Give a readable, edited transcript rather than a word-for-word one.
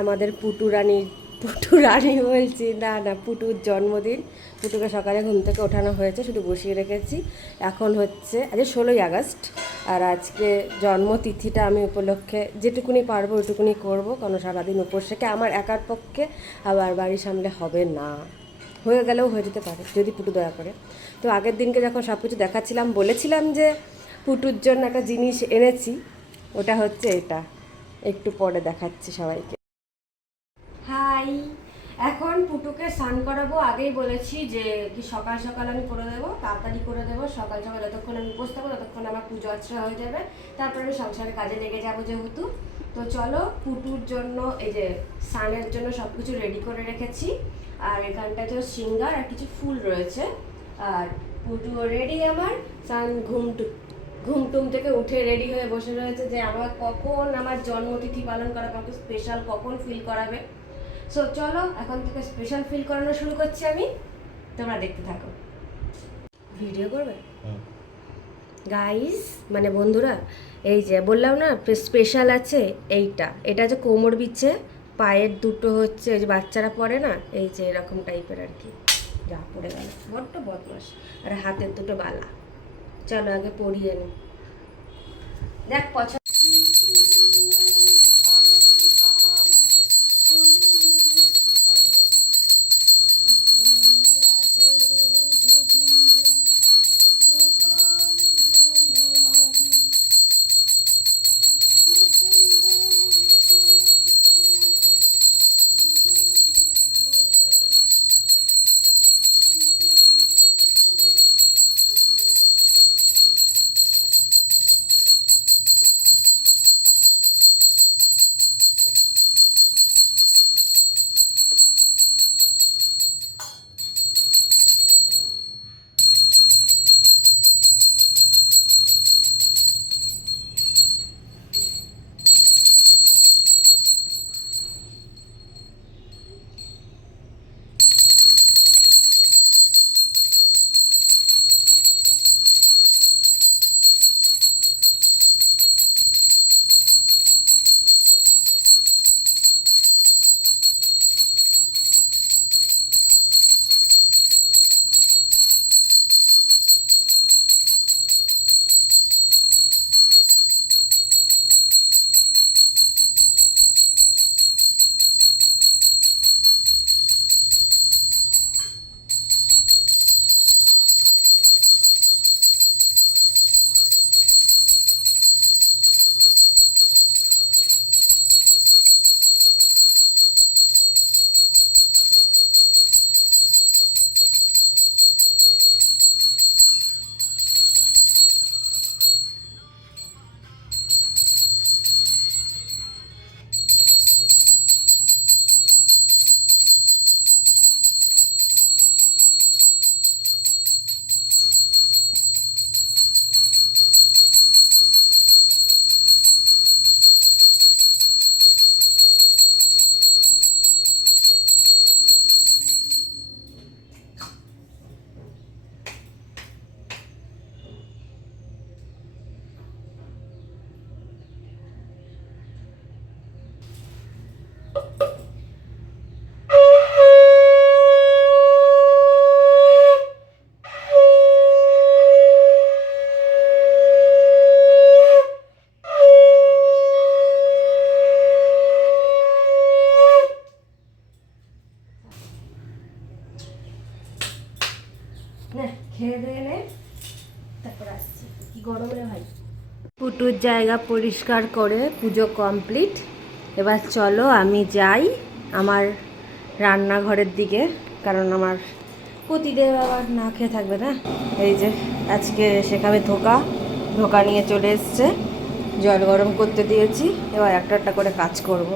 আমাদের পুটু রানী বলছি, না না, পুটুর জন্মদিন। পুটুকে সকালে ঘুম থেকে ওঠানো হয়েছে, শুধু বসিয়ে রেখেছি। এখন হচ্ছে আজ 16ই আগস্ট, আর আজকে জন্মতিথিটা আমি উপলক্ষে যেটুকুনি পারবো ওইটুকুনি করবো, কারণ সারাদিন উপোস থেকে আমার একার পক্ষে আবার বাড়ি সামলে হবে না। হয়ে গেলেও হয়ে যেতে পারে যদি পুটু দয়া করে। তো আগের দিনকে যখন সব কিছু দেখাচ্ছিলাম বলেছিলাম যে পুটুর জন্য একটা জিনিস এনেছি, ওটা হচ্ছে এটা। একটু পরে দেখাচ্ছি সবাইকে। হাই, এখন পুটুকে স্নান করাবো। আগেই বলেছি যে কি সকাল সকাল আমি করে দেবো, তাড়াতাড়ি করে দেবো। সকাল সকাল যতক্ষণ আমি উপোস থাকবো ততক্ষণ আমার পুজো আর্চনা হয়ে যাবে, তারপরে আমি সংসারের কাজে লেগে যাবো যেহেতু। তো চলো, পুটুর জন্য এই যে স্নানের জন্য সব কিছু রেডি করে রেখেছি। আর এখানটায় তো সিঙ্গার আর কিছু ফুল রয়েছে। আর পুটুও রেডি আমার। স্নান ঘুমটুম থেকে উঠে রেডি হয়ে বসে রয়েছে যে আমার কখন আমার জন্মতিথি পালন করা, কাউকে স্পেশাল কখন ফিল করাবে। সো চলো, এখন থেকে স্পেশাল ফিল করানো শুরু করছি আমি। তোমরা দেখতে থাকো। ভিডিও করবে গাইস, মানে বন্ধুরা, এই যে বললাম না স্পেশাল আছে এটা হচ্ছে কোমর বিছে, পায়ের দুটো হচ্ছে ওই যে বাচ্চারা পরে না, এই যে এরকম টাইপের আর কি। যা পড়ে গেল, বড্ড বদমাস। আর হাতের দুটো বালা। চলো আগে পরিয়ে নি। দেখ পছন্দ। পুটুর জায়গা পরিষ্কার করে পুজো কমপ্লিট। এবার চলো আমি যাই আমার রান্নাঘরের দিকে, কারণ আমার প্রতিদেব আবার না খেয়ে থাকবে না। এই যে আজকে শেখাবে ধোকা নিয়ে চলে এসছে, জল গরম করতে দিয়েছি। এবার একটা একটা করে কাজ করব।